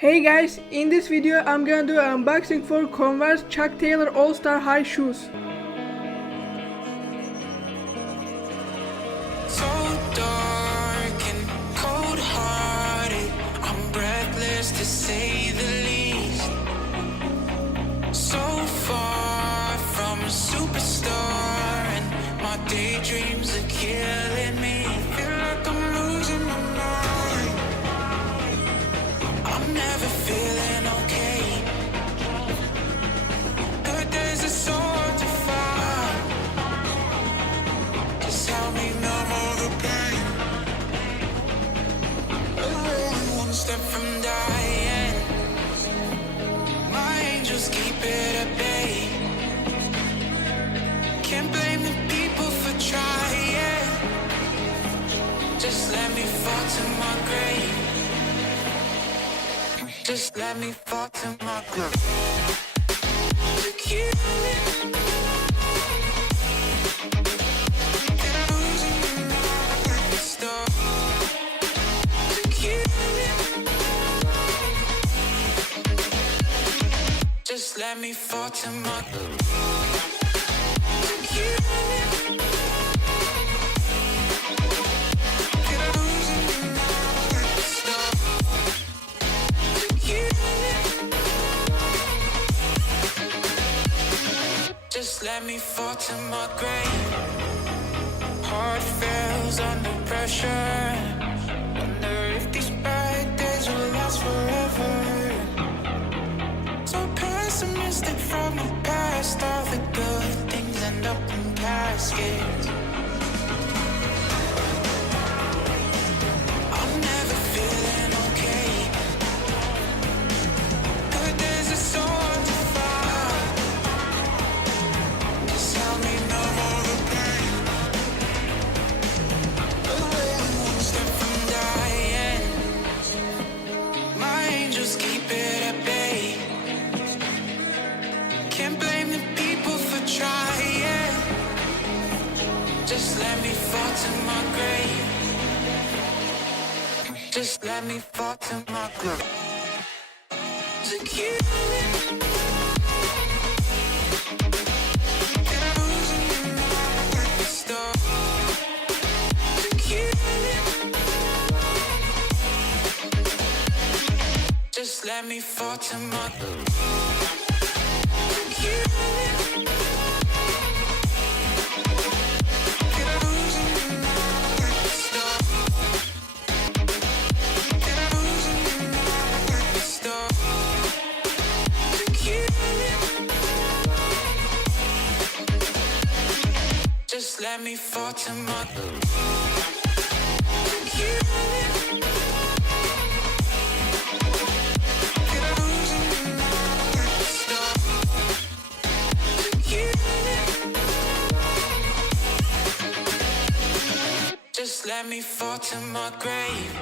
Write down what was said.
Hey guys, in this video I'm gonna do an unboxing for Converse Chuck Taylor All-Star High shoes. So dark and cold-hearted, I'm breathless to say the least. So far from a superstar, and my daydreams are killing me. Feel like I'm losing my mind. I'm never feeling okay. Good days are so hard to find. Just help me numb all the pain. I'm only one step from dying. My angels keep it at bay. Can't blame the people for trying. Just let me fall to my grave. Just let me fall to my grave. To kill it. Just let me fall to my Just let me fall to my grave. Heart fails under pressure. Wonder if these bad days will last forever. So pessimistic from the past. All the good things end up in caskets. I'm never feeling okay. Good days are so hard to find. Just help me numb all the pain. Only one step from dying. My angels keep it at bay. Can't blame the people for trying. Just let me fall to my grave. Just let me fall to my grave. To kill it. Just let me fall to my Just let me fall to my Just let me fall to my grave.